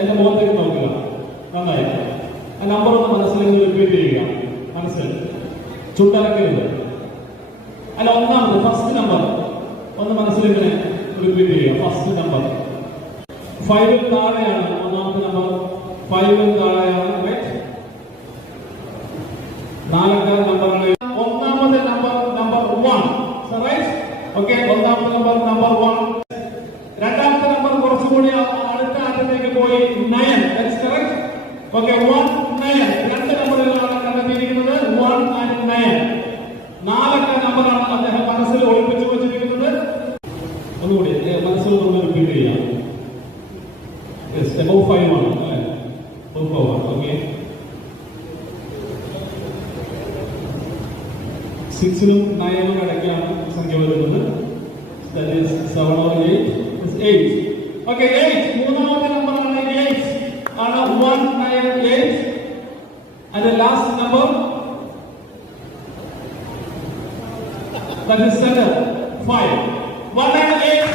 എന്റെ മുഖത്തേക്ക് നോക്കുക. നന്നായി. ആ നമ്പർ ഒന്ന് മനസ്സിൽ റിപ്പീറ്റ് ചെയ്യുക. മനസ്സിൽ ചുണ്ടരക്കരുത്. അല്ല, ഒന്നാമത് ഫസ്റ്റ് നമ്പർ ഒന്ന് മനസ്സിൽ ഇങ്ങനെ റിപ്പീറ്റ് ചെയ്യുക. ഫസ്റ്റ് നമ്പർ 5 താഴെയാണ്. ഒന്നാമത്തെ നമ്പർ 5 താഴെയാണ്. നാലക്ക നമ്പറാണ്. ഒന്നാമത്തെ നമ്പർ 1. ഓക്കെ, ഒന്നാമത്തെ നമ്പർ 1. രണ്ടാമത്തെ നമ്പർ കുറച്ചുകൂടി അടുത്ത അറ്റത്തേക്ക് പോയി 9. ഓക്കെ, 1 9. രണ്ട് നമ്പറുകളാണ് കണ്ടെത്തിയിരിക്കുന്നത്. 1 and 9. നാലക്ക നമ്പറാണ് അദ്ദേഹം മനസ്സിൽ ഒളിപ്പിച്ചു വെച്ചിരിക്കുന്നത്. ഒന്നുകൂടി മനസ്സിൽ ഒന്ന് റിപ്പീറ്റ് ചെയ്യാം. above 5 ആണ് അല്ലേ? ഓക്കെ, 6നും 9നും ഇടയ്ക്കാണ് സംഖ്യ വരുന്നത്. That is 7 or 8. It's 8. Okay, 8. മൂന്നാമത്തെ നമ്പറാണ് 8. ആണ് 1 9 8. And the last number, that is 7 5. 1 and 8